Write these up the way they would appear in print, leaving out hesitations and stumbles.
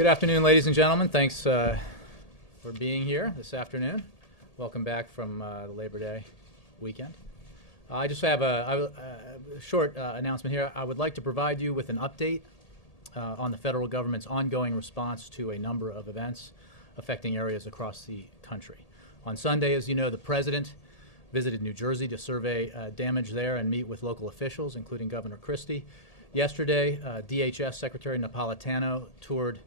Good afternoon, ladies and gentlemen. Thanks for being here this afternoon. Welcome back from the Labor Day weekend. I just have a short announcement here. I would like to provide you with an update on the federal government's ongoing response to a number of events affecting areas across the country. On Sunday, as you know, the President visited New Jersey to survey damage there and meet with local officials, including Governor Christie. Yesterday, DHS Secretary Napolitano toured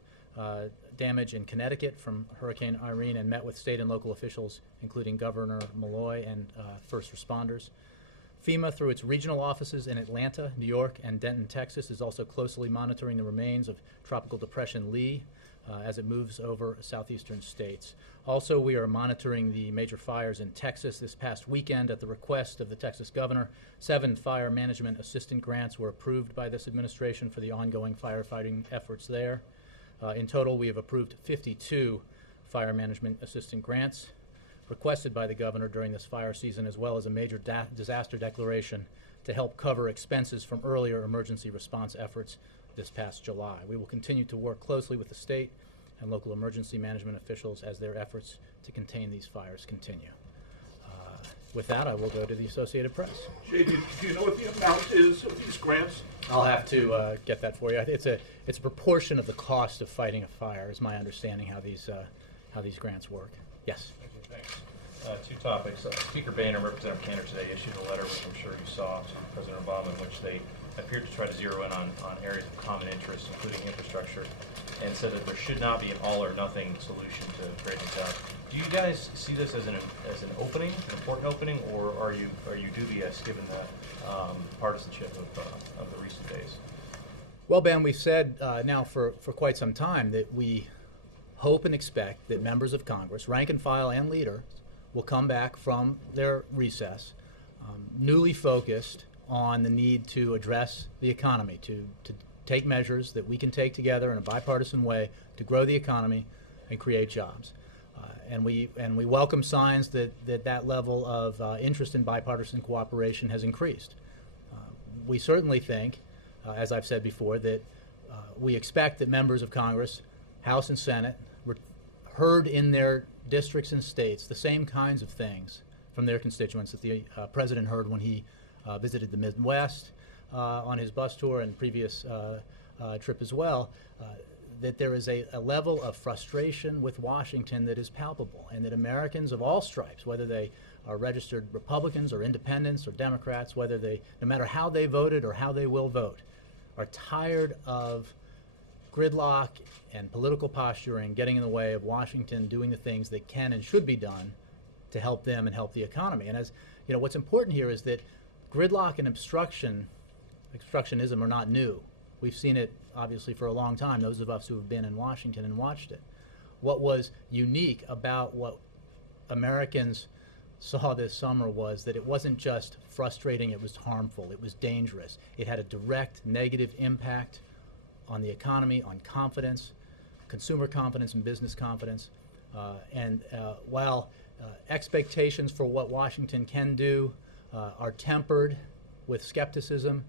damage in Connecticut from Hurricane Irene and met with state and local officials, including Governor Malloy and first responders. FEMA, through its regional offices in Atlanta, New York, and Denton, Texas, is also closely monitoring the remains of Tropical Depression Lee as it moves over southeastern states. Also, we are monitoring the major fires in Texas. This past weekend, at the request of the Texas governor, 7 fire management assistant grants were approved by this administration for the ongoing firefighting efforts there. In total, we have approved 52 fire management assistant grants requested by the governor during this fire season, as well as a major disaster declaration to help cover expenses from earlier emergency response efforts this past July. We will continue to work closely with the state and local emergency management officials as their efforts to contain these fires continue. With that, I will go to the Associated Press. Jay, do you know what the amount is of these grants? I'll have to get that for you. It's a proportion of the cost of fighting a fire, is my understanding how these grants work. Yes. Thank you. Thanks. Two topics. Speaker Boehner and Representative Cantor today issued a letter, which I'm sure you saw, to President Obama, in which they appeared to try to zero in on areas of common interest, including infrastructure, and said that there should not be an all-or-nothing solution to breaking down. Do you guys see this as an opening, an important opening, or are you dubious given the partisanship of the recent days? Well, Ben, we've said now for quite some time that we hope and expect that members of Congress, rank and file and leader, will come back from their recess newly focused on the need to address the economy, to take measures that we can take together in a bipartisan way to grow the economy and create jobs. And we welcome signs that level of interest in bipartisan cooperation has increased. We certainly think, as I've said before, that we expect that members of Congress, House and Senate, heard in their districts and states the same kinds of things from their constituents that the President heard when he visited the Midwest on his bus tour and previous trip as well, that there is a level of frustration with Washington that is palpable, and that Americans of all stripes, whether they are registered Republicans or Independents or Democrats, no matter how they voted or how they will vote, are tired of gridlock and political posturing getting in the way of Washington doing the things that can and should be done to help them and help the economy. And as you know, what's important here is that gridlock and obstructionism are not new. We've seen it obviously for a long time, those of us who have been in Washington and watched it. What was unique about what Americans saw this summer was that it wasn't just frustrating, it was harmful, it was dangerous. It had a direct negative impact on the economy, on confidence, consumer confidence and business confidence. While expectations for what Washington can do are tempered with skepticism,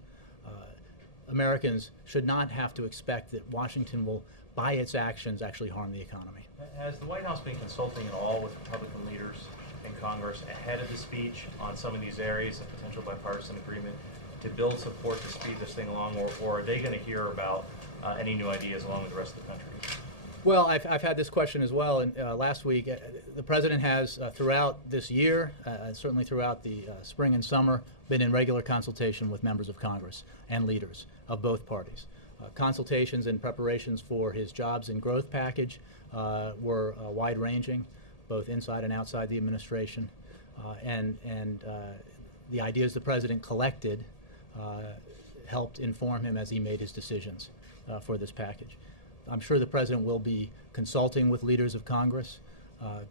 Americans should not have to expect that Washington will, by its actions, actually harm the economy. Has the White House been consulting at all with Republican leaders in Congress ahead of the speech on some of these areas of potential bipartisan agreement to build support to speed this thing along, or are they going to hear about any new ideas along with the rest of the country? Well, I've had this question as well. And last week, the President has, throughout this year, certainly throughout the spring and summer, been in regular consultation with members of Congress and leaders of both parties. Consultations and preparations for his jobs and growth package were wide-ranging, both inside and outside the administration. And the ideas the President collected helped inform him as he made his decisions for this package. I'm sure the President will be consulting with leaders of Congress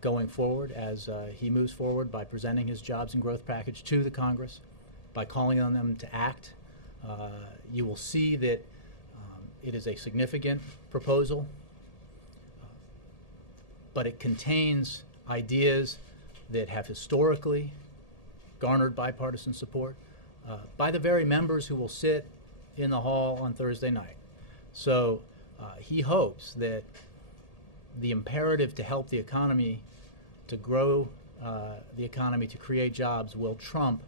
going forward as he moves forward by presenting his jobs and growth package to the Congress, by calling on them to act. You will see that it is a significant proposal, but it contains ideas that have historically garnered bipartisan support by the very members who will sit in the hall on Thursday night. So he hopes that the imperative to help the economy, to grow the economy, to create jobs will trump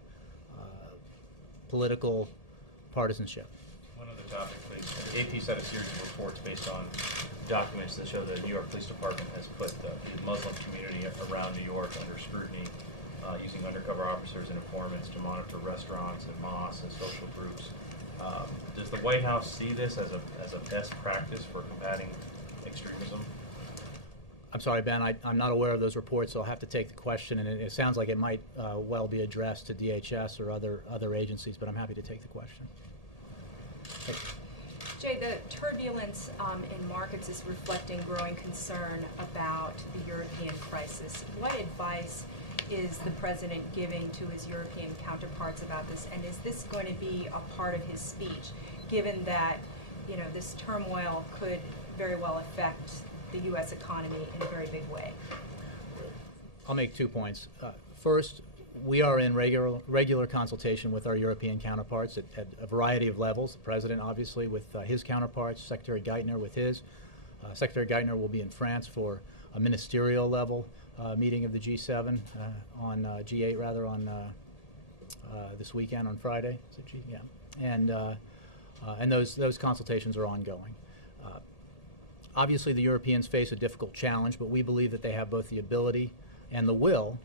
political partisanship. One other topic, please. The AP had a series of reports based on documents that show the New York Police Department has put the Muslim community around New York under scrutiny, using undercover officers and informants to monitor restaurants and mosques and social groups. Does the White House see this as a best practice for combating extremism? I'm sorry, Ben, I'm not aware of those reports, so I'll have to take the question, and it sounds like it might well be addressed to DHS or other agencies, but I'm happy to take the question. Jay, the turbulence in markets is reflecting growing concern about the European crisis. What advice is the president giving to his European counterparts about this, and is this going to be a part of his speech, given that this turmoil could very well affect the U.S. economy in a very big way? I'll make 2 points. First, we are in regular consultation with our European counterparts at a variety of levels. The president, obviously, with his counterparts, Secretary Geithner with his. Secretary Geithner will be in France for a ministerial level meeting of the G7 on G8 rather on this weekend on Friday. Is it G? Yeah. And those consultations are ongoing. Obviously, the Europeans face a difficult challenge, but we believe that they have both the ability and the will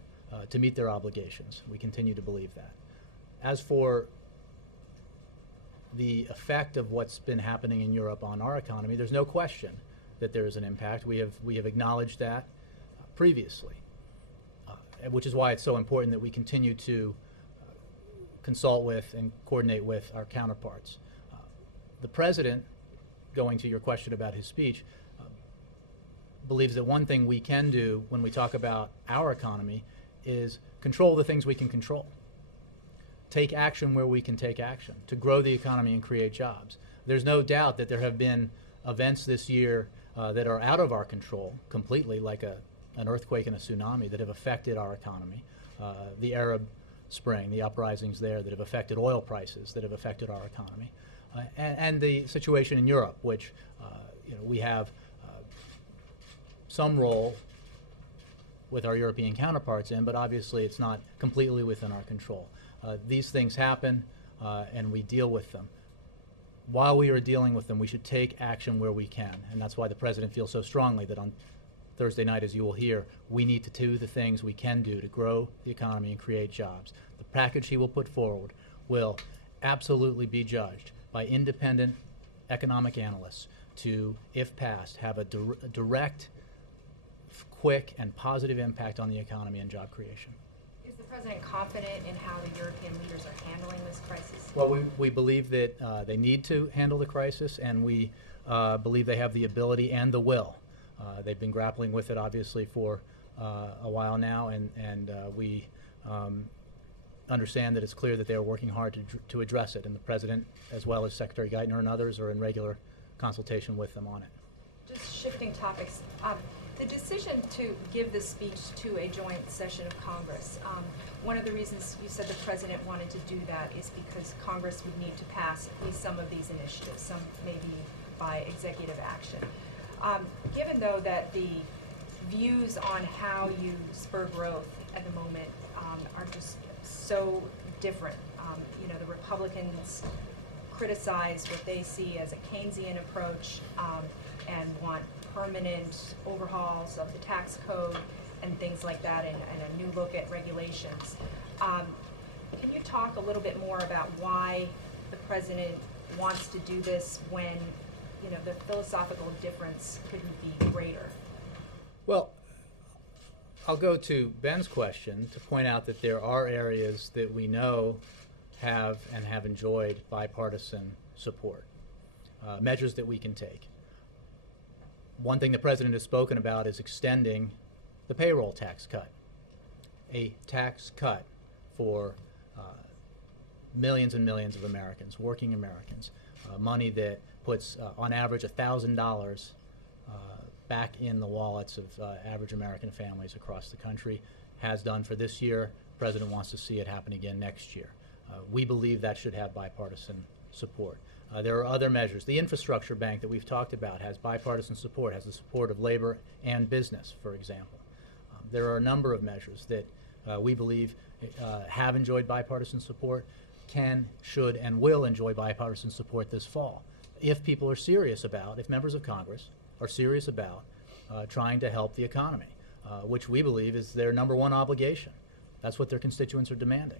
to meet their obligations. We continue to believe that. As for the effect of what's been happening in Europe on our economy, there's no question that there is an impact. We have acknowledged that previously, which is why it's so important that we continue to consult with and coordinate with our counterparts. The president, going to your question about his speech, believes that one thing we can do when we talk about our economy is control the things we can control. Take action where we can take action to grow the economy and create jobs. There's no doubt that there have been events this year that are out of our control completely, like an earthquake and a tsunami that have affected our economy. The Arab Spring, the uprisings there that have affected oil prices, that have affected our economy. And the situation in Europe, which we have some role with our European counterparts in, but obviously it's not completely within our control. These things happen, and we deal with them. While we are dealing with them, we should take action where we can, and that's why the president feels so strongly that on Thursday night, as you will hear, we need to do the things we can do to grow the economy and create jobs. The package he will put forward will absolutely be judged by independent economic analysts to, if passed, have a direct, quick, and positive impact on the economy and job creation. Is the president confident in how the European leaders are handling this crisis? Well, we believe that they need to handle the crisis, and we believe they have the ability and the will. They've been grappling with it, obviously, for a while now, and we understand that it's clear that they are working hard to address it, and the president, as well as Secretary Geithner and others, are in regular consultation with them on it. Just shifting topics, the decision to give this speech to a joint session of Congress, one of the reasons you said the president wanted to do that is because Congress would need to pass at least some of these initiatives, some maybe by executive action. Given, though, that the views on how you spur growth at the moment are just so different, the Republicans criticize what they see as a Keynesian approach and want permanent overhauls of the tax code and things like that, and a new look at regulations. Can you talk a little bit more about why the president wants to do this when the philosophical difference couldn't be greater? Well, I'll go to Ben's question to point out that there are areas that we know have enjoyed bipartisan support, measures that we can take. One thing the president has spoken about is extending the payroll tax cut, a tax cut for millions and millions of Americans, working Americans, money that puts, on average, $1,000 back in the wallets of average American families across the country, has done for this year. The president wants to see it happen again next year. We believe that should have bipartisan support. There are other measures. The infrastructure bank that we've talked about has bipartisan support, has the support of labor and business, for example. There are a number of measures that we believe have enjoyed bipartisan support, can, should, and will enjoy bipartisan support this fall. If people are serious about, if members of Congress are serious about trying to help the economy, which we believe is their number one obligation. That's what their constituents are demanding.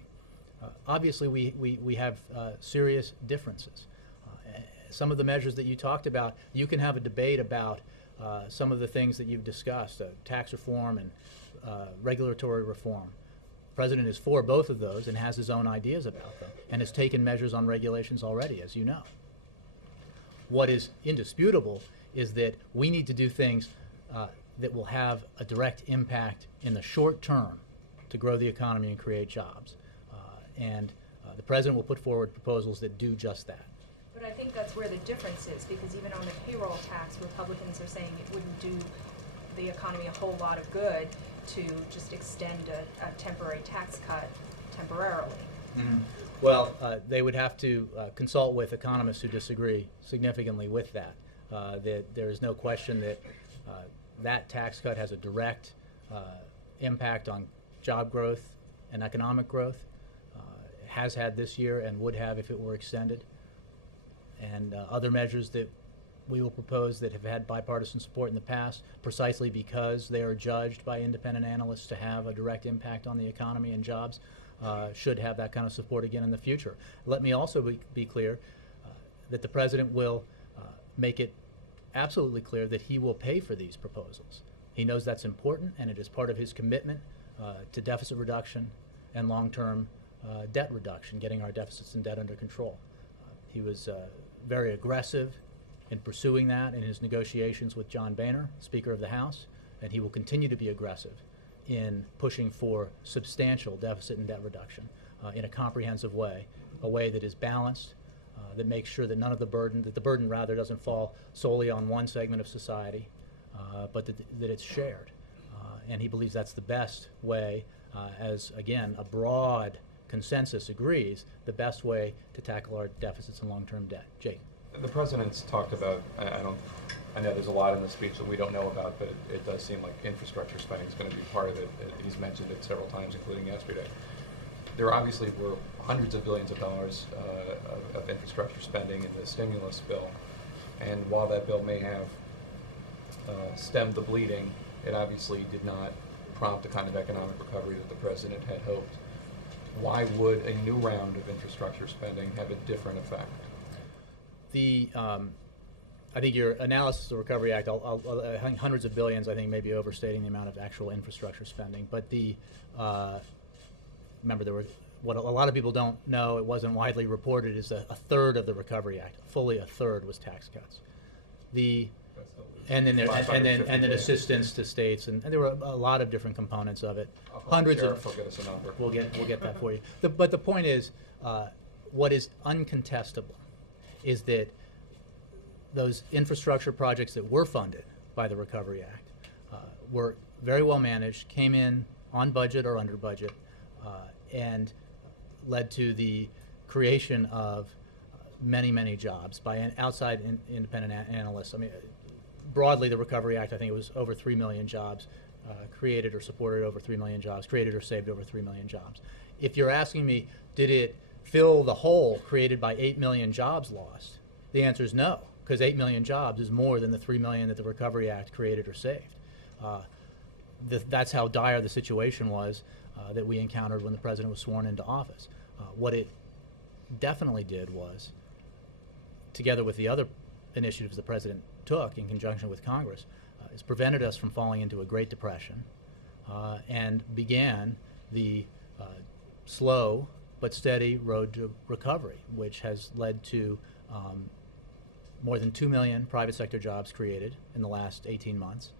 Obviously, we have serious differences. Some of the measures that you talked about, you can have a debate about some of the things that you've discussed, tax reform and regulatory reform. The President is for both of those and has his own ideas about them and has taken measures on regulations already, as you know. What is indisputable is that we need to do things that will have a direct impact in the short term to grow the economy and create jobs. And the President will put forward proposals that do just that. But I think that's where the difference is, because even on the payroll tax, Republicans are saying it wouldn't do the economy a whole lot of good to just extend a temporary tax cut temporarily. Mm-hmm. Well, they would have to consult with economists who disagree significantly with that. That there is no question that that tax cut has a direct impact on job growth and economic growth. Has had this year and would have if it were extended. And other measures that we will propose that have had bipartisan support in the past, precisely because they are judged by independent analysts to have a direct impact on the economy and jobs, should have that kind of support again in the future. Let me also be clear that the President will make it absolutely clear that he will pay for these proposals. He knows that's important, and it is part of his commitment to deficit reduction and long-term debt reduction, getting our deficits and debt under control. He was very aggressive in pursuing that in his negotiations with John Boehner, Speaker of the House, and he will continue to be aggressive in pushing for substantial deficit and debt reduction in a comprehensive way, a way that is balanced, that makes sure that none of the burden rather doesn't fall solely on one segment of society, but that it's shared. And he believes that's the best way, as again, a broad consensus agrees, the best way to tackle our deficits and long-term debt. Jake. The President's talked about, I know there's a lot in the speech that we don't know about, but it does seem like infrastructure spending is going to be part of it. He's mentioned it several times, including yesterday. There obviously were hundreds of billions of dollars of infrastructure spending in the stimulus bill, and while that bill may have stemmed the bleeding, it obviously did not prompt the kind of economic recovery that the President had hoped. Why would a new round of infrastructure spending have a different effect? I think your analysis of the Recovery Act, I think hundreds of billions, I think may be overstating the amount of actual infrastructure spending. But remember, there were, what a lot of people don't know, it wasn't widely reported, is a third of the Recovery Act, fully a third, was tax cuts. And then assistance to states, and there were a lot of different components of it. Hundreds of. Will get us a number. We'll get that for you. But the point is, what is uncontestable is that those infrastructure projects that were funded by the Recovery Act were very well managed, came in on budget or under budget, and led to the creation of many jobs by outside independent analysts. I mean, broadly, the Recovery Act, I think it was over 3 million jobs created or supported, over 3 million jobs created or saved over 3 million jobs. If you're asking me, did it fill the hole created by 8 million jobs lost? The answer is no, because 8 million jobs is more than the 3 million that the Recovery Act created or saved. That's how dire the situation was that we encountered when the President was sworn into office. What it definitely did was, together with the other initiatives the President took in conjunction with Congress, has prevented us from falling into a Great Depression and began the slow but steady road to recovery, which has led to more than 2 million private sector jobs created in the last 18 months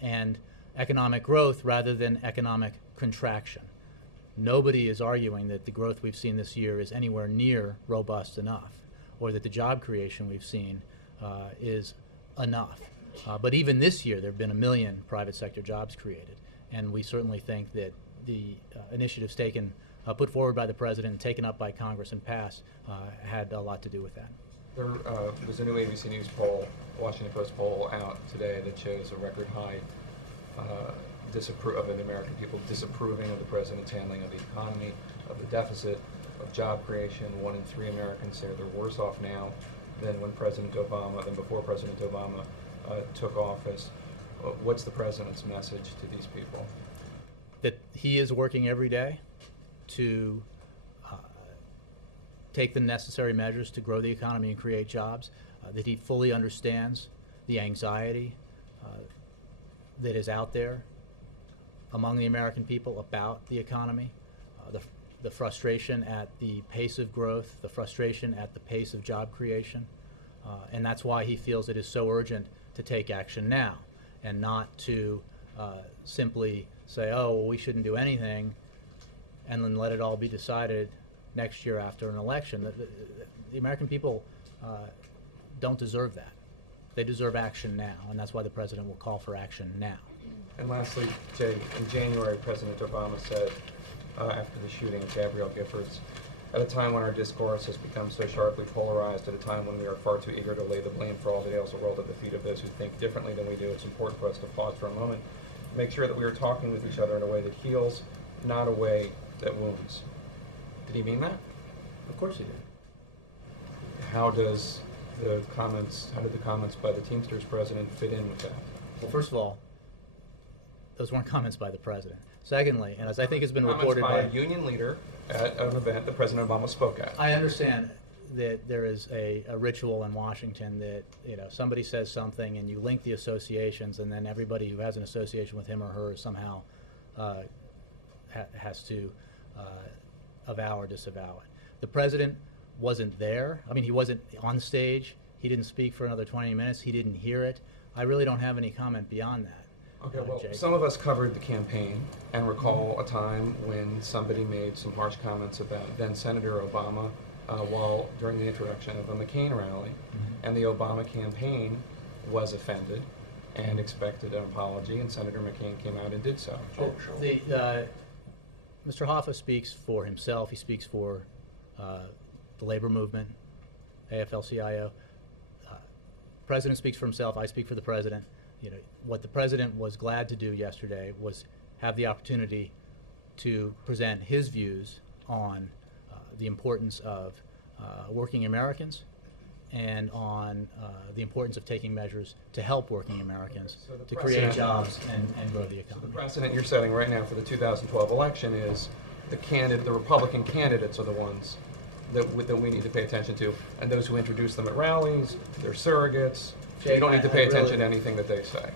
and economic growth rather than economic contraction. Nobody is arguing that the growth we've seen this year is anywhere near robust enough, or that the job creation we've seen is enough. But even this year, there have been 1 million private sector jobs created, and we certainly think that the initiatives put forward by the President and taken up by Congress and passed had a lot to do with that. There's a new ABC News poll, Washington Post poll out today that shows a record high of the American people disapproving of the president's handling of the economy, of the deficit, of job creation. 1 in 3 Americans say they're worse off now than before President Obama took office. What's the president's message to these people? That he is working every day to take the necessary measures to grow the economy and create jobs, that he fully understands the anxiety that is out there among the American people about the economy, the frustration at the pace of growth, the frustration at the pace of job creation, and that's why he feels it is so urgent to take action now and not to simply say, oh, well, we shouldn't do anything and then let it all be decided next year after an election. The American people don't deserve that. They deserve action now, and that's why the president will call for action now. And lastly, Jay, in January, President Obama said, after the shooting of Gabrielle Giffords, at a time when our discourse has become so sharply polarized, at a time when we are far too eager to lay the blame for all the ails of the world at the feet of those who think differently than we do, it's important for us to pause for a moment, make sure that we are talking with each other in a way that heals, not a way that wounds. Did he mean that? Of course he did. How did the comments by the Teamsters president fit in with that? Well, first of all, those weren't comments by the president. Secondly, and as I think has been Comments reported by a union leader at an event that President Obama spoke at. I understand that there is a ritual in Washington that, you know, somebody says something and you link the associations, and then everybody who has an association with him or her somehow has to avow or disavow it. The president wasn't there. I mean, he wasn't on stage. He didn't speak for another 20 minutes. He didn't hear it. I really don't have any comment beyond that. Okay, well, Jake. some of us covered the campaign and recall a time when somebody made some harsh comments about then Senator Obama while during the introduction of a McCain rally, and the Obama campaign was offended and expected an apology, and Senator McCain came out and did so. Mr. Hoffa speaks for himself. He speaks for the labor movement, AFL-CIO. President speaks for himself. I speak for the president. You know, what the president was glad to do yesterday was have the opportunity to present his views on the importance of working Americans and on the importance of taking measures to help working Americans to create jobs and grow the economy. So the precedent you're setting right now for the 2012 election is the Republican candidates are the ones that we need to pay attention to, and those who introduce them at rallies, they're surrogates. Jake, you don't need to pay attention really, to anything that they say.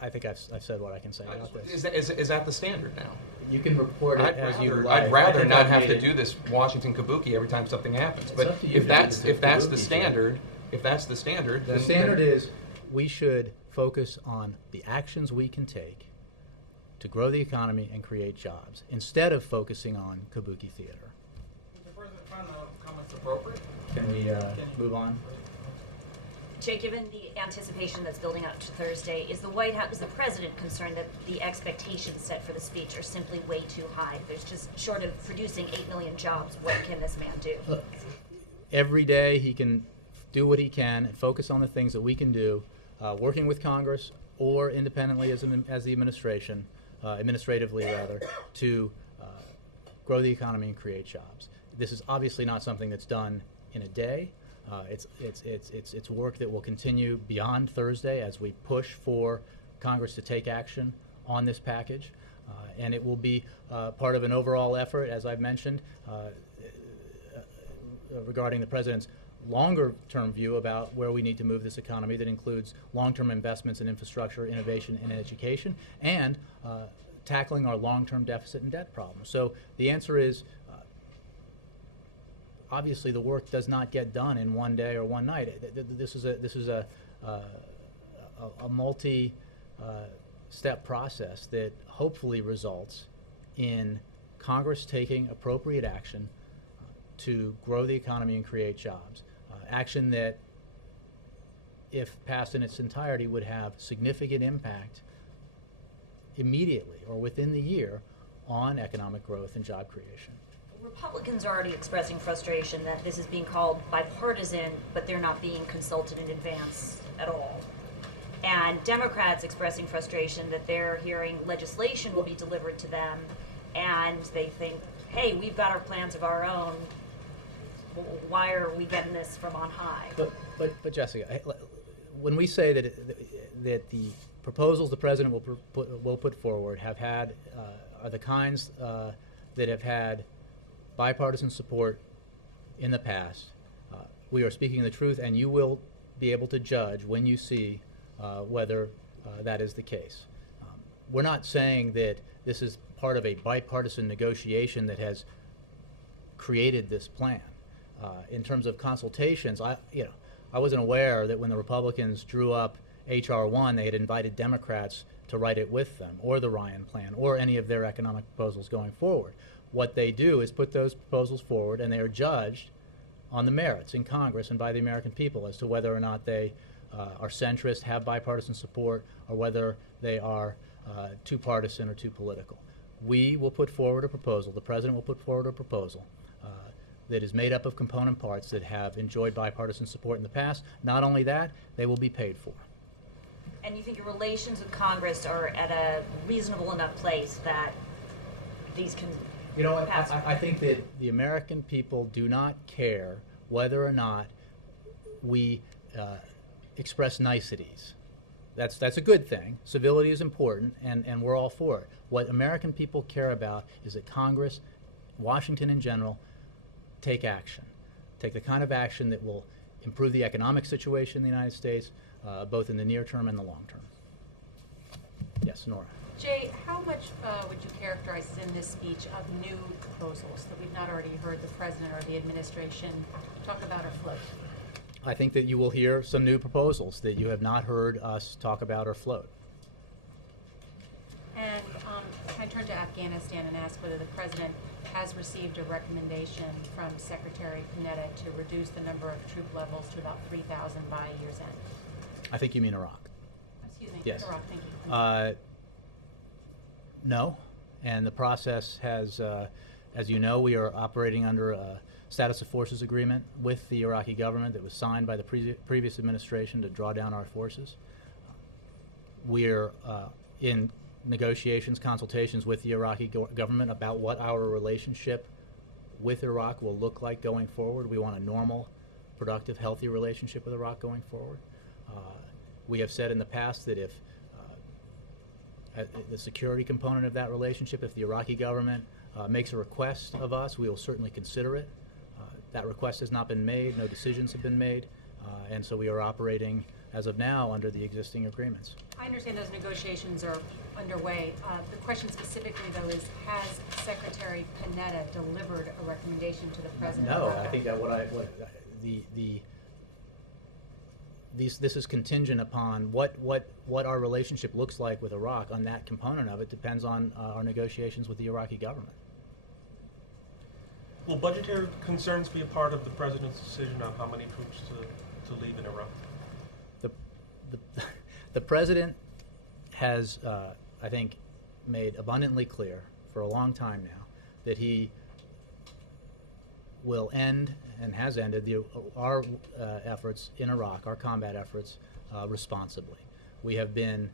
I think I've said what I can say about this. Is that the standard now? You can report it as you like. I'd rather I think not I've have made to it. do this Washington kabuki every time something happens. It's But up to you if to that's do the if that's kabuki, the Jake. standard, then The standard is we should focus on the actions we can take to grow the economy and create jobs instead of focusing on kabuki theater. Does the president find the comments appropriate? Can we move on? Jay, given the anticipation that's building up to Thursday, is the president concerned that the expectations set for the speech are simply way too high? There's just short of producing 8 million jobs, what can this man do? Look, every day he can do what he can and focus on the things that we can do, working with Congress or independently as the administration, administratively rather, to grow the economy and create jobs. This is obviously not something that's done in a day. It's work that will continue beyond Thursday as we push for Congress to take action on this package, and it will be part of an overall effort, as I've mentioned, regarding the president's longer-term view about where we need to move this economy that includes long-term investments in infrastructure, innovation, and education, and tackling our long-term deficit and debt problems. So the answer is, obviously, the work does not get done in one day or one night. This is a multi-step process that hopefully results in Congress taking appropriate action to grow the economy and create jobs. Action that, if passed in its entirety, would have significant impact immediately or within the year on economic growth and job creation. Republicans are already expressing frustration that this is being called bipartisan, but they're not being consulted in advance at all. And Democrats expressing frustration that they're hearing legislation will be delivered to them, and they think, hey, we've got our plans of our own. Why are we getting this from on high? But Jessica, when we say that the proposals the president will put forward have had are the kinds that have had bipartisan support in the past, we are speaking the truth, and you will be able to judge when you see whether that is the case. We're not saying that this is part of a bipartisan negotiation that has created this plan. In terms of consultations, I wasn't aware that when the Republicans drew up H.R. 1, they had invited Democrats to write it with them, or the Ryan Plan, or any of their economic proposals going forward. What they do is put those proposals forward, and they are judged on the merits in Congress and by the American people as to whether or not they are centrist, have bipartisan support, or whether they are too partisan or too political. We will put forward a proposal, the president will put forward a proposal that is made up of component parts that have enjoyed bipartisan support in the past. Not only that, they will be paid for. And you think your relations with Congress are at a reasonable enough place that these can pass? I think that the American people do not care whether or not we express niceties. That's a good thing. Civility is important, and we're all for it. What American people care about is that Congress, Washington in general, take action. Take the kind of action that will improve the economic situation in the United States, both in the near term and the long term. Yes, Nora. Jay, how much would you characterize in this speech of new proposals that we've not already heard the president or the administration talk about or float? I think that you will hear some new proposals that you have not heard us talk about or float. And can I turn to Afghanistan and ask whether the president has received a recommendation from Secretary Panetta to reduce the number of troop levels to about 3,000 by year's end? I think you mean Iraq. Excuse me. Yes. Iraq, thank you. No, and the process has, as you know, we are operating under a status of forces agreement with the Iraqi government that was signed by the previous administration to draw down our forces. We're in negotiations, consultations with the Iraqi government about what our relationship with Iraq will look like going forward. We want a normal, productive, healthy relationship with Iraq going forward. We have said in the past that if the security component of that relationship, if the Iraqi government makes a request of us, we will certainly consider it. That request has not been made, no decisions have been made, and so we are operating as of now under the existing agreements. I understand those negotiations are underway. The question specifically, though, is has Secretary Panetta delivered a recommendation to the president? No, I think that this is contingent upon what our relationship looks like with Iraq. On that component of it depends on our negotiations with the Iraqi government. Will budgetary concerns be a part of the president's decision on how many troops to leave in Iraq? The president has, I think, made abundantly clear for a long time now that he will end and has ended our efforts in Iraq, our combat efforts, responsibly. We have been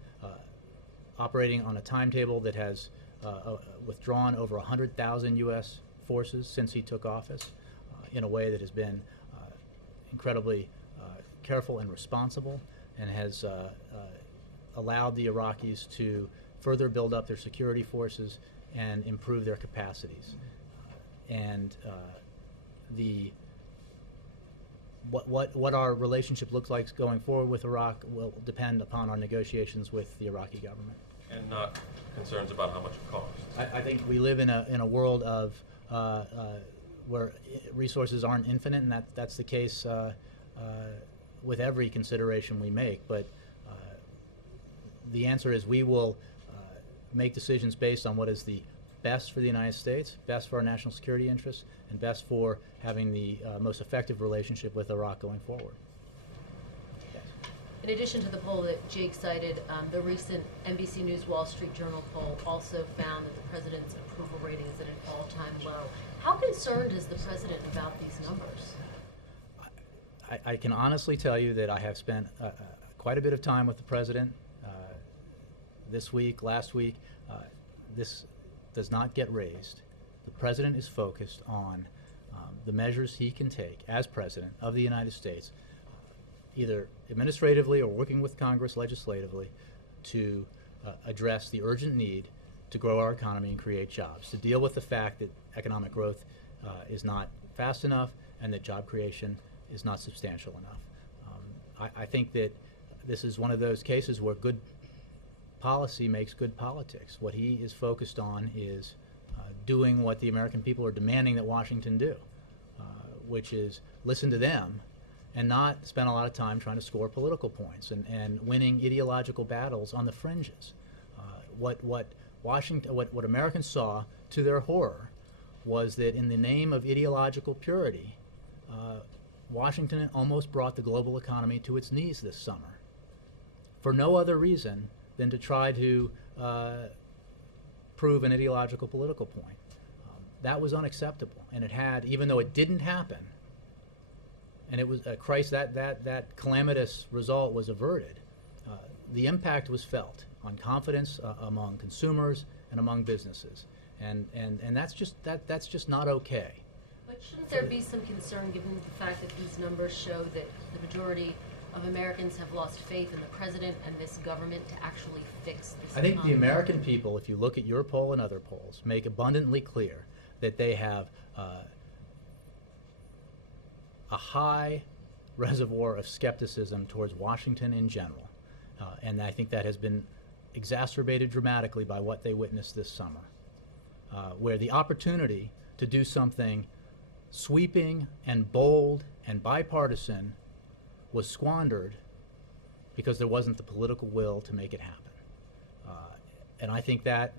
operating on a timetable that has withdrawn over 100,000 U.S. forces since he took office in a way that has been incredibly careful and responsible, and has allowed the Iraqis to further build up their security forces and improve their capacities. What our relationship looks like going forward with Iraq will depend upon our negotiations with the Iraqi government. And not concerns about how much it costs? I think we live in a world of where resources aren't infinite, and that's the case with every consideration we make. But the answer is we will make decisions based on what is the best for the United States, best for our national security interests, and best for having the most effective relationship with Iraq going forward. Yes. In addition to the poll that Jake cited, the recent NBC News Wall Street Journal poll also found that the president's approval rating is at an all-time low. How concerned is the president about these numbers? I can honestly tell you that I have spent quite a bit of time with the president this week, last week. This does not get raised. The president is focused on the measures he can take as president of the United States, either administratively or working with Congress legislatively, to address the urgent need to grow our economy and create jobs, to deal with the fact that economic growth is not fast enough and that job creation is not substantial enough. I think that this is one of those cases where good policy makes good politics. What he is focused on is doing what the American people are demanding that Washington do, which is listen to them and not spend a lot of time trying to score political points and winning ideological battles on the fringes. What Americans saw, to their horror, was that in the name of ideological purity, Washington almost brought the global economy to its knees this summer, for no other reason than to try to prove an ideological political point. That was unacceptable, and it had, even though it didn't happen, and it was that calamitous result was averted, the impact was felt on confidence among consumers and among businesses, and that's just not okay. But shouldn't there be some concern given the fact that these numbers show that the majority of Americans have lost faith in the president and this government to actually fix this I think the economy? American people, if you look at your poll and other polls, make abundantly clear that they have a high reservoir of skepticism towards Washington in general. And I think that has been exacerbated dramatically by what they witnessed this summer, where the opportunity to do something sweeping and bold and bipartisan was squandered because there wasn't the political will to make it happen. And I think that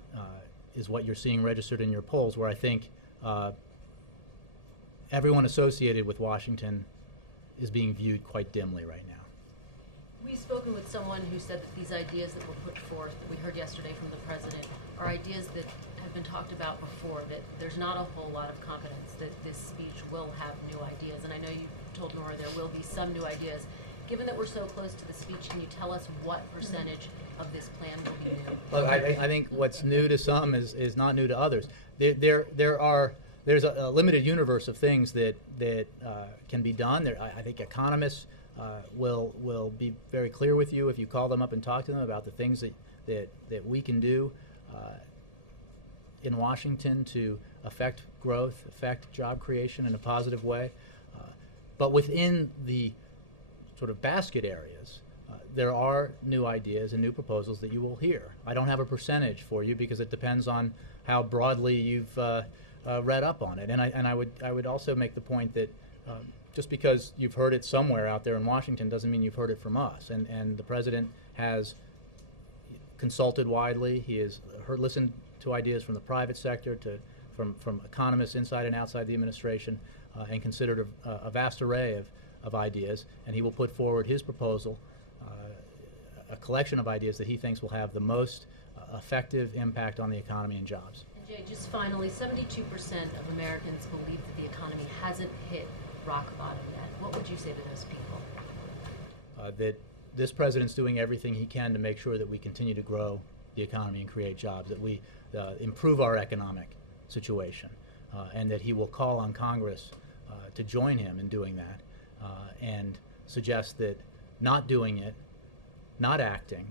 is what you're seeing registered in your polls, where I think everyone associated with Washington is being viewed quite dimly right now. We've spoken with someone who said that these ideas that were put forth, that we heard yesterday from the president, are ideas that have been talked about before, that there's not a whole lot of confidence that this speech will have new ideas. And I know you told Nora there will be some new ideas. Given that we're so close to the speech, can you tell us what percentage of this plan will be new? Look, I think what's new to some is not new to others. There's a limited universe of things that can be done. I think economists will be very clear with you if you call them up and talk to them about the things that we can do in Washington to affect growth, affect job creation in a positive way. But within the sort of basket areas, there are new ideas and new proposals that you will hear. I don't have a percentage for you because it depends on how broadly you've read up on it. And I would also make the point that just because you've heard it somewhere out there in Washington doesn't mean you've heard it from us. And the president has consulted widely. He has listened to ideas from the private sector, from economists inside and outside the administration, and considered a vast array of ideas. And he will put forward his proposal, a collection of ideas that he thinks will have the most effective impact on the economy and jobs. And Jay, just finally, 72% of Americans believe that the economy hasn't hit rock bottom yet. What would you say to those people? That this president's doing everything he can to make sure that we continue to grow the economy and create jobs, that we improve our economic situation, and that he will call on Congress to join him in doing that, and suggest that not doing it, not acting,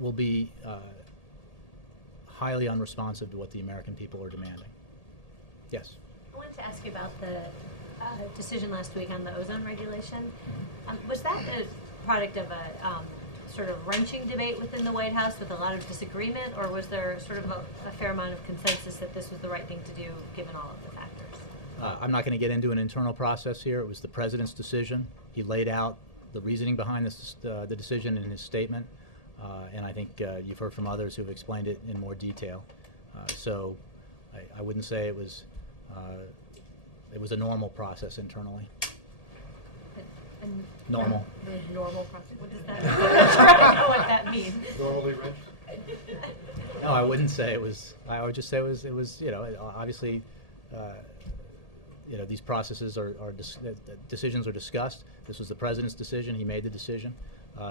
will be highly unresponsive to what the American people are demanding. Yes. I wanted to ask you about the decision last week on the ozone regulation. Was that a product of a sort of wrenching debate within the White House with a lot of disagreement, or was there sort of a fair amount of consensus that this was the right thing to do given all of the factors? I'm not going to get into an internal process here. It was the president's decision. He laid out the reasoning behind this, the decision in his statement, and I think you've heard from others who have explained it in more detail. So I wouldn't say it was a normal process internally. And Normal. The normal process, what does that mean? I don't know what that means. Normally, Rich? No, I wouldn't say it was. I would just say it was. You know, obviously, you know, these processes decisions are discussed. This was the president's decision. He made the decision.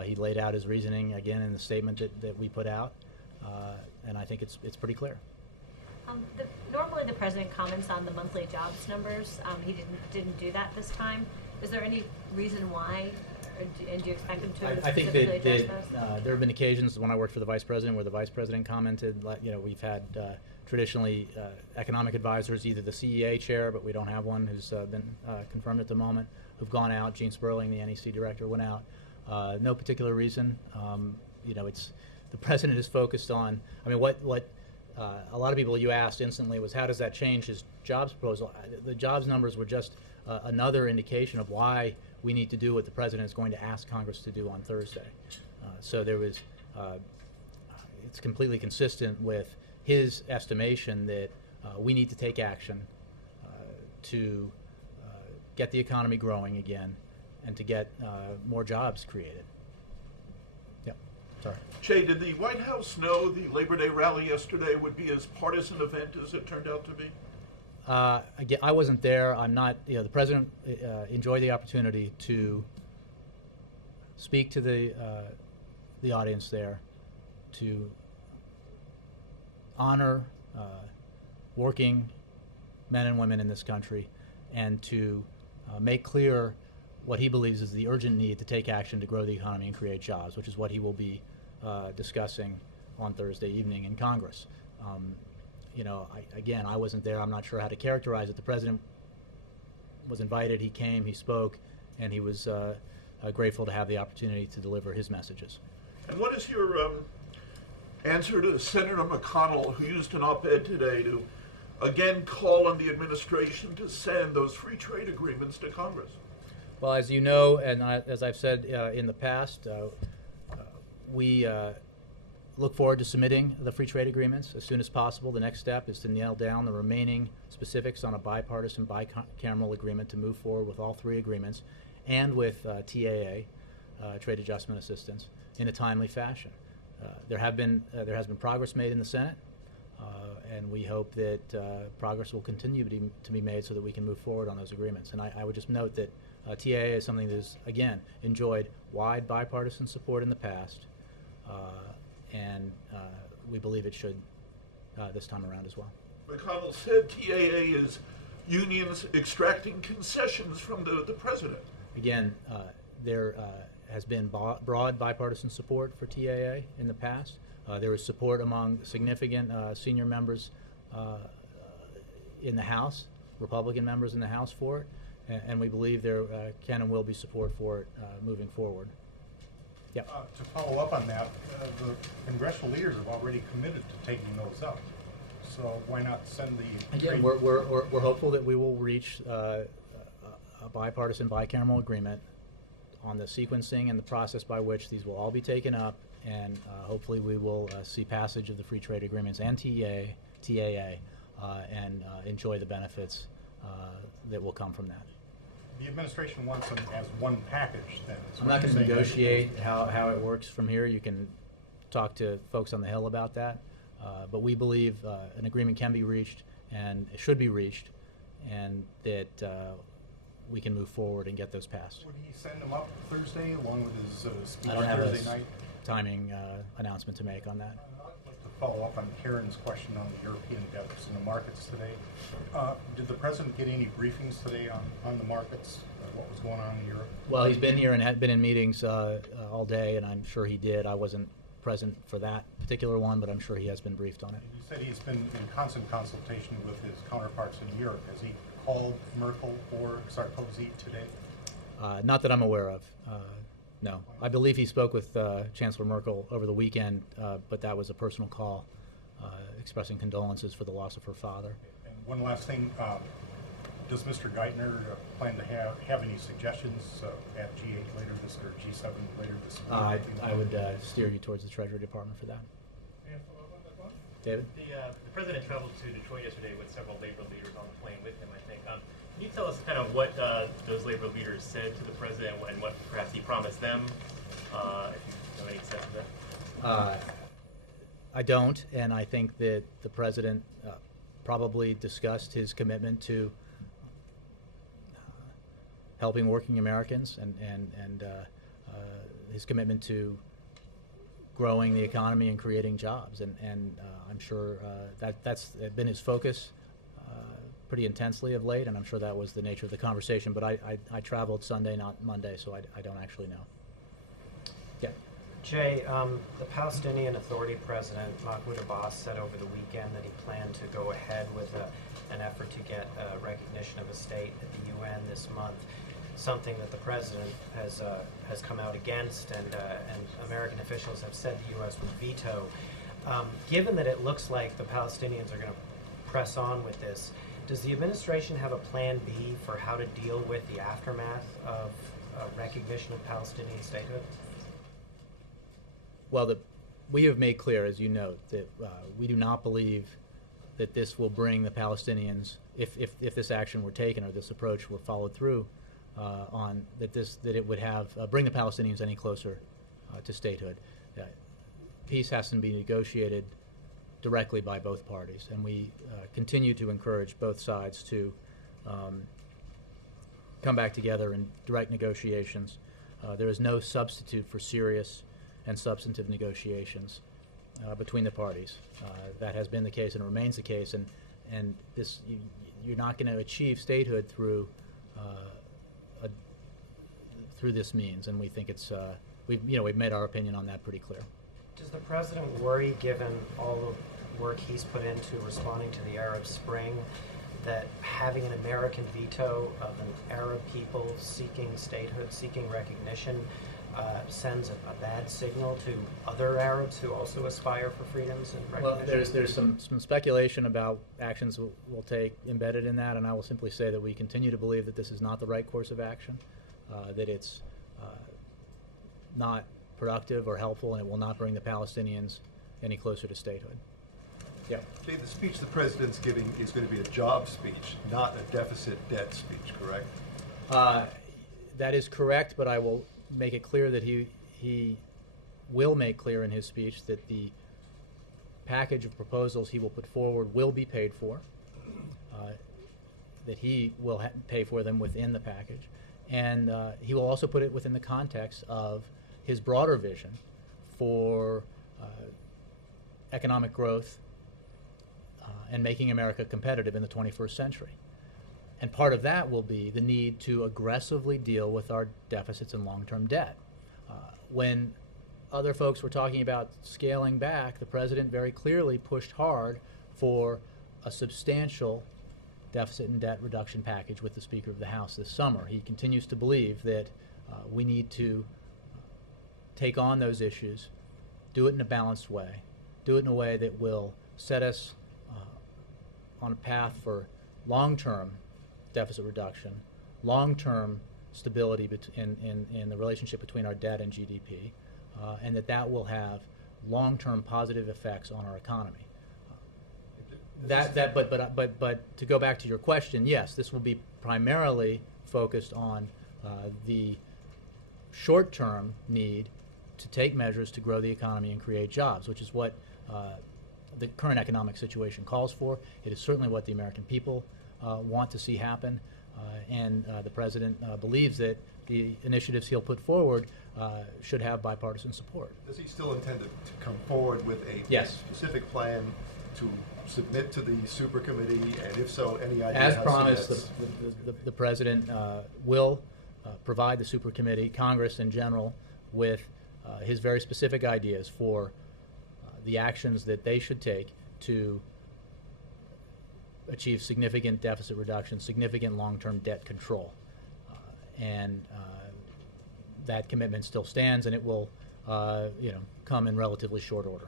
He laid out his reasoning again in the statement that we put out, and I think it's pretty clear. Normally the president comments on the monthly jobs numbers. He didn't do that this time. Is there any reason why? And do you expect him to I think specifically that address those? there have been occasions when I worked for the vice president where the vice president commented. You know, we've had traditionally economic advisors, either the CEA chair, but we don't have one who's been confirmed at the moment, who've gone out. Gene Sperling, the NEC director, went out. No particular reason. You know, it's the president is focused on. I mean, what a lot of people you asked instantly was, how does that change his jobs proposal? The jobs numbers were just another indication of why we need to do what the president is going to ask Congress to do on Thursday. So there was, it's completely consistent with his estimation that we need to take action to get the economy growing again and to get more jobs created. Yep, sorry. Jay, did the White House know the Labor Day rally yesterday would be as partisan event as it turned out to be? Again, I wasn't there. I'm not, you know, the president enjoyed the opportunity to speak to the audience there, to honor working men and women in this country, and to make clear what he believes is the urgent need to take action to grow the economy and create jobs, which is what he will be discussing on Thursday evening in Congress. You know, again, I wasn't there. I'm not sure how to characterize it. The president was invited. He came. He spoke, and he was grateful to have the opportunity to deliver his messages. And what is your answer to Senator McConnell, who used an op-ed today to again call on the administration to send those free trade agreements to Congress? Well, as you know, and as I've said in the past, we look forward to submitting the free trade agreements as soon as possible. The next step is to nail down the remaining specifics on a bipartisan, bicameral agreement to move forward with all three agreements and with TAA, Trade Adjustment Assistance, in a timely fashion. There has been progress made in the Senate, and we hope that progress will continue to be made so that we can move forward on those agreements. And I would just note that TAA is something that has, again, enjoyed wide bipartisan support in the past, and we believe it should this time around as well. McConnell said TAA is unions extracting concessions from the president. Again, there has been broad bipartisan support for TAA in the past. There was support among significant senior members in the House, Republican members in the House for it, and we believe there can and will be support for it moving forward. Yep. To follow up on that, the congressional leaders have already committed to taking those up. So why not send the... Again, we're hopeful that we will reach a bipartisan, bicameral agreement on the sequencing and the process by which these will all be taken up, and hopefully we will see passage of the free trade agreements and TAA and enjoy the benefits that will come from that. The administration wants them as one package, then. I'm not going to negotiate how it works from here. You can talk to folks on the Hill about that. But we believe an agreement can be reached and it should be reached, and that we can move forward and get those passed. Would he send them up Thursday along with his speech I don't have Thursday night? timing announcement to make on that. I'd like to follow up on Karen's question on the European debts in the markets today. Did the president get any briefings today on the markets, what was going on in Europe? Well, he's been here and had been in meetings all day, and I'm sure he did. I wasn't present for that particular one, but I'm sure he has been briefed on it. He said he's been in constant consultation with his counterparts in Europe. Has he called Merkel or Sarkozy today? Not that I'm aware of. No. I believe he spoke with Chancellor Merkel over the weekend, but that was a personal call expressing condolences for the loss of her father. And one last thing, does Mr. Geithner plan to have any suggestions at G8 later this, or G7 later this week? I would steer you towards the Treasury Department for that. David? The president traveled to Detroit yesterday with several labor leaders on the plane with him, I think. Can you tell us kind of what those labor leaders said to the president and what perhaps he promised them, if you have any sense of that? I don't, and I think that the president probably discussed his commitment to helping working Americans and his commitment to growing the economy and creating jobs, and I'm sure that's been his focus pretty intensely of late, and I'm sure that was the nature of the conversation. But I traveled Sunday, not Monday, so I don't actually know. Yeah. Jay, the Palestinian Authority President Mahmoud Abbas said over the weekend that he planned to go ahead with an effort to get recognition of a state at the UN this month, something that the president has come out against, and American officials have said the U.S. would veto. Given that it looks like the Palestinians are going to press on with this, does the administration have a plan B for how to deal with the aftermath of recognition of Palestinian statehood? Well, we have made clear, as you note, that we do not believe that this will bring the Palestinians, if this action were taken or this approach were followed through on, that it would have bring the Palestinians any closer to statehood. Peace has to be negotiated directly by both parties, and we continue to encourage both sides to come back together in direct negotiations. There is no substitute for serious and substantive negotiations between the parties. That has been the case and remains the case, and this you're not going to achieve statehood through through this means, and we think it's we've made our opinion on that pretty clear. Does the president worry, given all the work he's put into responding to the Arab Spring, that having an American veto of an Arab people seeking statehood, seeking recognition, sends a bad signal to other Arabs who also aspire for freedoms and recognition? Well, there's some speculation about actions we'll take embedded in that, and I will simply say that we continue to believe that this is not the right course of action, that it's not productive or helpful, and it will not bring the Palestinians any closer to statehood. Yeah. Jay, the speech the president's giving is going to be a job speech, not a deficit debt speech, correct? That is correct, but I will make it clear that he will make clear in his speech that the package of proposals he will put forward will be paid for, that he will pay for them within the package, and he will also put it within the context of his broader vision for economic growth and making America competitive in the 21st century. And part of that will be the need to aggressively deal with our deficits and long-term debt. When other folks were talking about scaling back, the president very clearly pushed hard for a substantial deficit and debt reduction package with the Speaker of the House this summer. He continues to believe that we need to take on those issues, do it in a balanced way, do it in a way that will set us on a path for long-term deficit reduction, long-term stability in the relationship between our debt and GDP, and that will have long-term positive effects on our economy. But to go back to your question, yes, this will be primarily focused on the short-term need to take measures to grow the economy and create jobs, which is what the current economic situation calls for. It is certainly what the American people want to see happen, and the president believes that the initiatives he'll put forward should have bipartisan support. Does he still intend to come forward with a specific plan to submit to the super committee, and if so, any idea? As how promised, soon the president will provide the super committee, Congress in general, with his very specific ideas for the actions that they should take to achieve significant deficit reduction, significant long-term debt control, and that commitment still stands, and it will, come in relatively short order.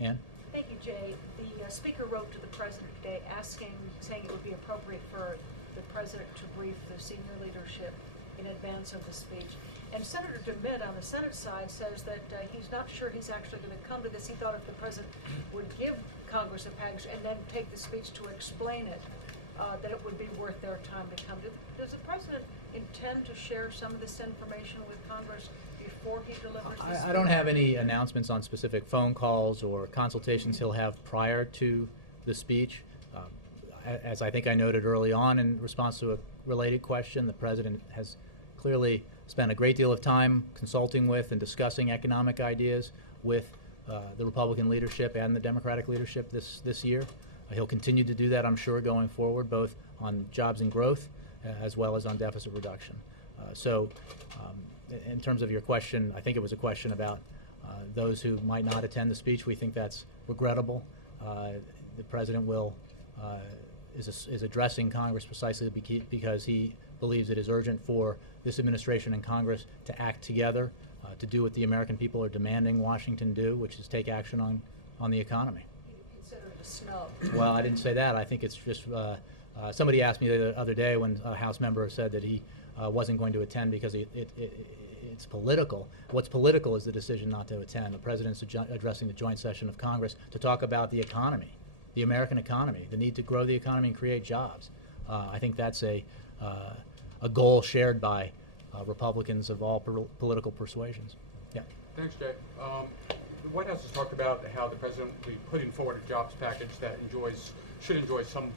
Ann? Thank you, Jay. The Speaker wrote to the President today saying it would be appropriate for the President to brief the senior leadership in advance of the speech. And Senator DeMint on the Senate side says that he's not sure he's actually going to come to this. He thought if the president would give Congress a package and then take the speech to explain it, that it would be worth their time to come. Does the president intend to share some of this information with Congress before he delivers this? I don't have any announcements on specific phone calls or consultations he'll have prior to the speech. As I think I noted early on in response to a related question, the president has clearly spent a great deal of time consulting with and discussing economic ideas with the Republican leadership and the Democratic leadership this year. He'll continue to do that, I'm sure, going forward, both on jobs and growth as well as on deficit reduction. In terms of your question, I think it was a question about those who might not attend the speech. We think that's regrettable. The president is addressing Congress precisely because he believes it is urgent for this administration and Congress to act together to do what the American people are demanding Washington do, which is take action on the economy. You consider it a snub. Well, I didn't say that. I think it's just somebody asked me the other day when a House member said that he wasn't going to attend because it's political. What's political is the decision not to attend. The president's addressing the joint session of Congress to talk about the economy, the American economy, the need to grow the economy and create jobs. I think that's a goal shared by Republicans of all political persuasions. Yeah. Thanks, Jay. The White House has talked about how the president will be putting forward a jobs package that should enjoy some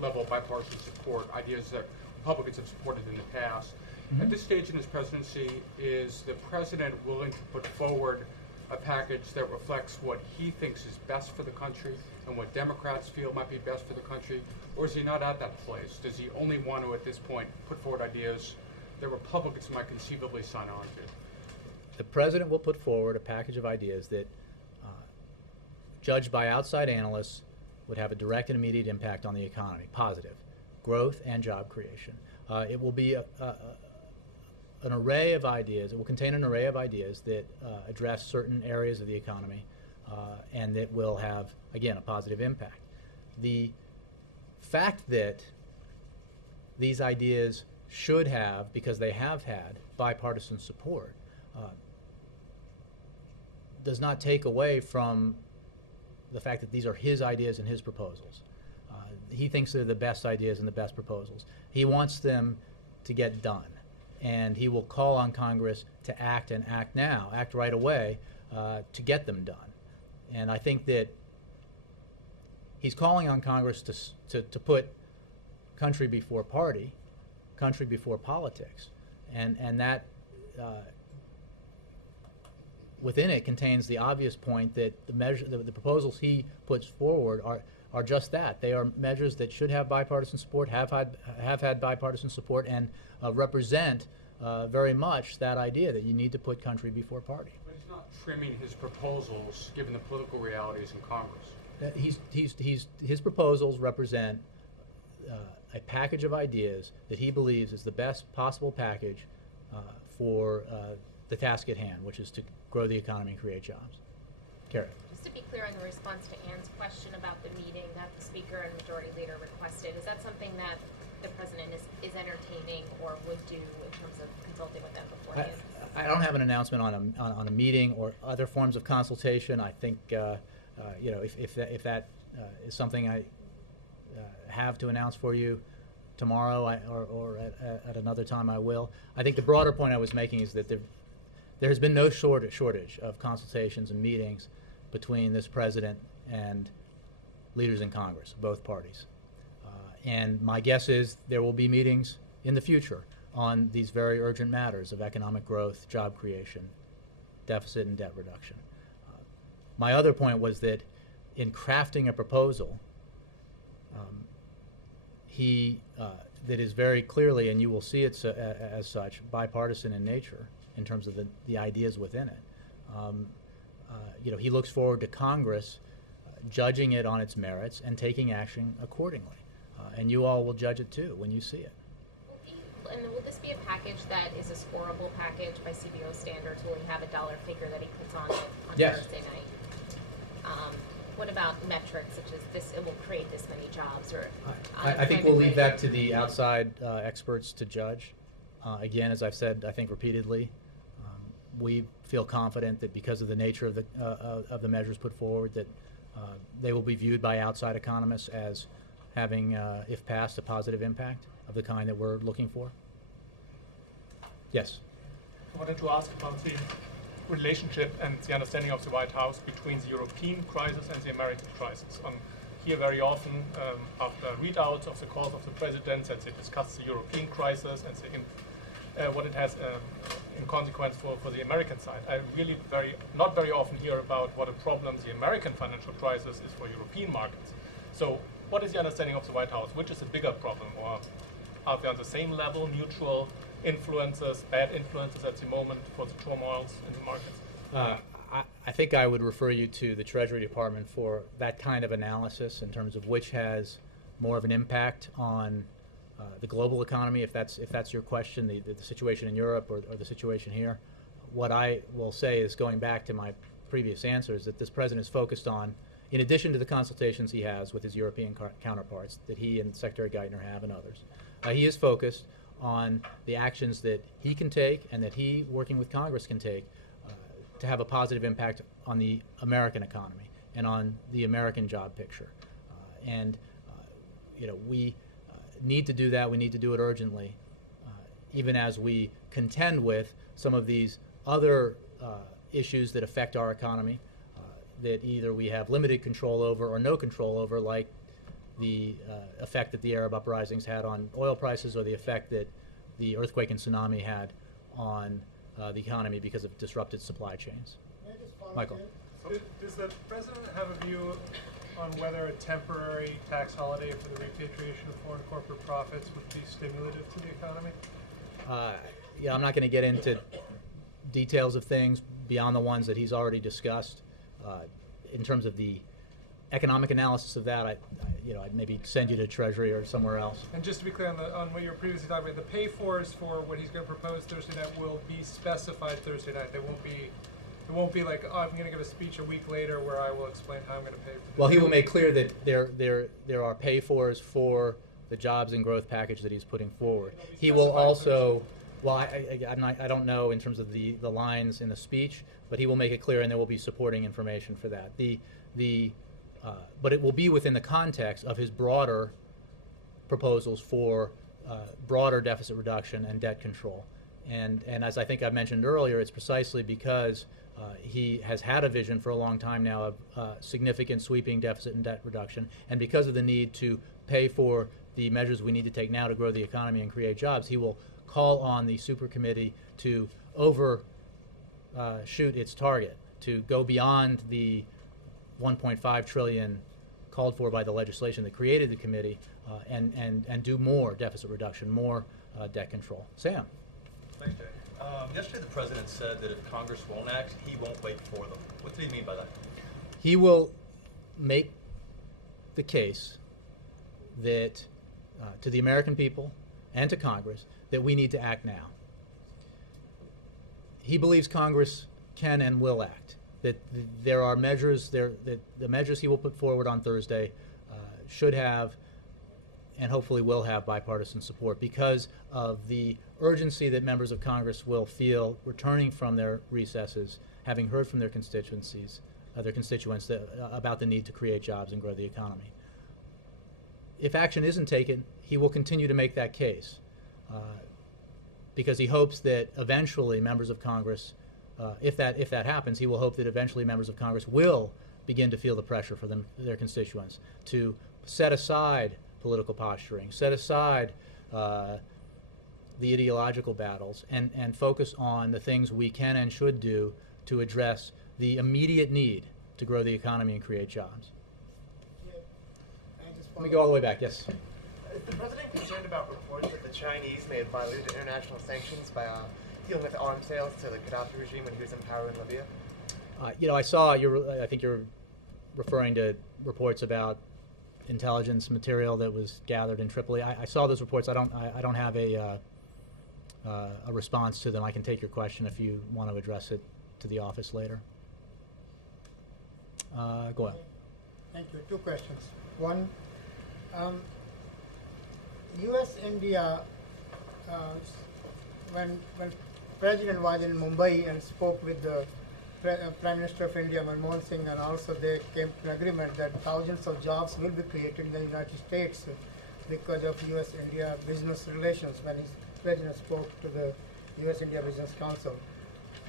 level of bipartisan support, ideas that Republicans have supported in the past. Mm-hmm. At this stage in his presidency, is the president willing to put forward a package that reflects what he thinks is best for the country and what Democrats feel might be best for the country? Or is he not at that place? Does he only want to, at this point, put forward ideas that Republicans might conceivably sign on to? The president will put forward a package of ideas that, judged by outside analysts, would have a direct and immediate impact on the economy, positive, growth and job creation. It will be an array of ideas. It will contain an array of ideas that address certain areas of the economy and that will have, again, a positive impact. The fact that these ideas should have, because they have had, bipartisan support does not take away from the fact that these are his ideas and his proposals. He thinks they're the best ideas and the best proposals. He wants them to get done. And he will call on Congress to act and act now, act right away, to get them done. And I think that he's calling on Congress to put country before party, country before politics. And that within it contains the obvious point that the proposals he puts forward are just that. They are measures that should have bipartisan support, have had bipartisan support, and represent very much that idea that you need to put country before party. But he's not trimming his proposals given the political realities in Congress. His proposals represent a package of ideas that he believes is the best possible package for the task at hand, which is to grow the economy and create jobs. Carrie. Just to be clear on the response to Ann's question about the meeting that the Speaker and Majority Leader requested, is that something that the President is entertaining or would do in terms of consulting with them beforehand? I don't have an announcement on a meeting or other forms of consultation. I think if that is something I have to announce for you tomorrow or at another time, I will. I think the broader point I was making is that there has been no shortage of consultations and meetings between this president and leaders in Congress, both parties. And my guess is there will be meetings in the future on these very urgent matters of economic growth, job creation, deficit and debt reduction. My other point was that in crafting a proposal, that is very clearly, and you will see it as such, bipartisan in nature in terms of the ideas within it. He looks forward to Congress judging it on its merits and taking action accordingly. And you all will judge it too when you see it. And will this be a package that is a scorable package by CBO standards? Will he have a dollar figure that he puts on it on Yes. Thursday night? What about metrics such as this? It will create this many jobs, or I think we'll leave that to the outside experts to judge. Again, as I've said, I think repeatedly, we feel confident that because of the nature of the measures put forward, that they will be viewed by outside economists as having, if passed, a positive impact of the kind that we're looking for. Yes. I wanted to ask about the relationship and the understanding of the White House between the European crisis and the American crisis. Here very often, after readouts of the calls of the president, that they discuss the European crisis and what it has in consequence for the American side. I really not very often hear about what a problem the American financial crisis is for European markets. So what is the understanding of the White House? Which is a bigger problem, or are they on the same level, mutual influences, bad influences at the moment for the turmoils in the markets? I think I would refer you to the Treasury Department for that kind of analysis in terms of which has more of an impact on the global economy, if that's your question, the situation in Europe or the situation here. What I will say is, going back to my previous answers, that this president is focused on, in addition to the consultations he has with his European counterparts that he and Secretary Geithner have and others, he is focused on the actions that he can take and that he, working with Congress, can take to have a positive impact on the American economy and on the American job picture. We need to do that. We need to do it urgently, even as we contend with some of these other issues that affect our economy that either we have limited control over or no control over, like the effect that the Arab uprisings had on oil prices, or the effect that the earthquake and tsunami had on the economy because of disrupted supply chains. Michael. Does the president have a view on whether a temporary tax holiday for the repatriation of foreign corporate profits would be stimulative to the economy? I'm not going to get into details of things beyond the ones that he's already discussed. In terms of the economic analysis of that, I'd maybe send you to Treasury or somewhere else. And just to be clear on what you were previously talking about, the pay-fors for what he's going to propose Thursday night will be specified Thursday night. It won't be like, oh, I'm going to give a speech a week later where I will explain how I'm going to pay for this. Well, he will make clear that there are pay-fors for the jobs and growth package that he's putting forward. He will also, I don't know in terms of the lines in the speech, but he will make it clear, and there will be supporting information for that. But it will be within the context of his broader proposals for broader deficit reduction and debt control. And as I think I mentioned earlier, it's precisely because he has had a vision for a long time now of significant sweeping deficit and debt reduction, and because of the need to pay for the measures we need to take now to grow the economy and create jobs, he will call on the super committee to overshoot its target, to go beyond the $1.5 trillion called for by the legislation that created the committee, and do more deficit reduction, more debt control. Sam. Thanks, Jay. Yesterday the president said that if Congress won't act, he won't wait for them. What did he mean by that? He will make the case that to the American people and to Congress that we need to act now. He believes Congress can and will act, that there are measures that the measures he will put forward on Thursday should have and hopefully will have bipartisan support because of the urgency that members of Congress will feel returning from their recesses, having heard from their constituents about the need to create jobs and grow the economy. If action isn't taken, he will continue to make that case because he hopes that eventually members of Congress, if that happens, he will hope that eventually members of Congress will begin to feel the pressure for their constituents to set aside political posturing, set aside the ideological battles, and focus on the things we can and should do to address the immediate need to grow the economy and create jobs. Let me go all the way back. Yes. Is the president concerned about reports that the Chinese may have violated international sanctions by dealing with arms sales to the Gaddafi regime when he was in power in Libya? I think you're referring to reports about intelligence material that was gathered in Tripoli. I saw those reports. I don't have a response to them. I can take your question if you want to address it to the office later. Go ahead. Thank you. Two questions. One, U.S. India, when President was in Mumbai and spoke with the Prime Minister of India, Manmohan Singh, and also they came to an agreement that thousands of jobs will be created in the United States because of U.S.-India business relations when his President spoke to the U.S.-India Business Council.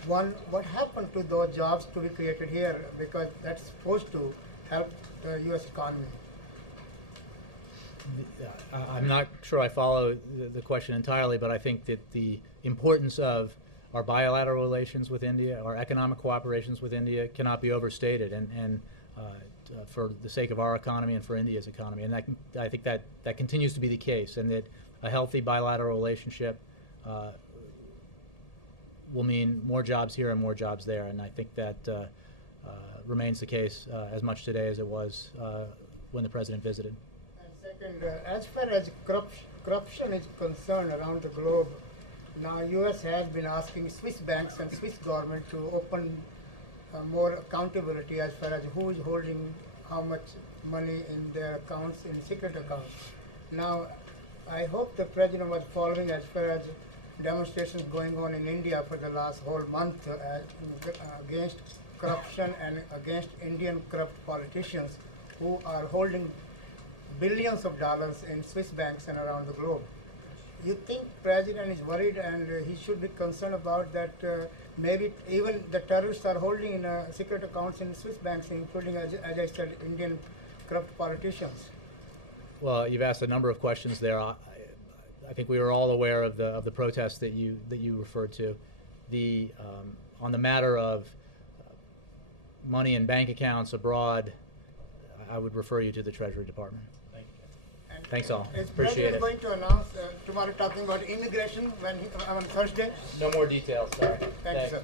One, what happened to those jobs to be created here, because that's supposed to help the U.S. economy? I'm not sure I follow the question entirely, but I think that the importance of our bilateral relations with India, our economic cooperations with India, cannot be overstated, and for the sake of our economy and for India's economy. And I think that continues to be the case, and that a healthy bilateral relationship will mean more jobs here and more jobs there. And I think that remains the case as much today as it was when the President visited. And second, as far as corruption is concerned around the globe, now U.S. has been asking Swiss banks and Swiss government to open more accountability as far as who is holding how much money in their accounts, in secret accounts. Now, I hope the President was following as far as demonstrations going on in India for the last whole month against corruption and against Indian corrupt politicians who are holding billions of dollars in Swiss banks and around the globe. You think President is worried and he should be concerned about that maybe even the terrorists are holding in secret accounts in Swiss banks, including, as I said, Indian corrupt politicians? Well, you've asked a number of questions there. I think we were all aware of the protests that you referred to. On the matter of money in bank accounts abroad, I would refer you to the Treasury Department. And thanks all. Is Appreciate it. President going to announce tomorrow talking about immigration on Thursday? No more details. Sorry. Thank you, sir.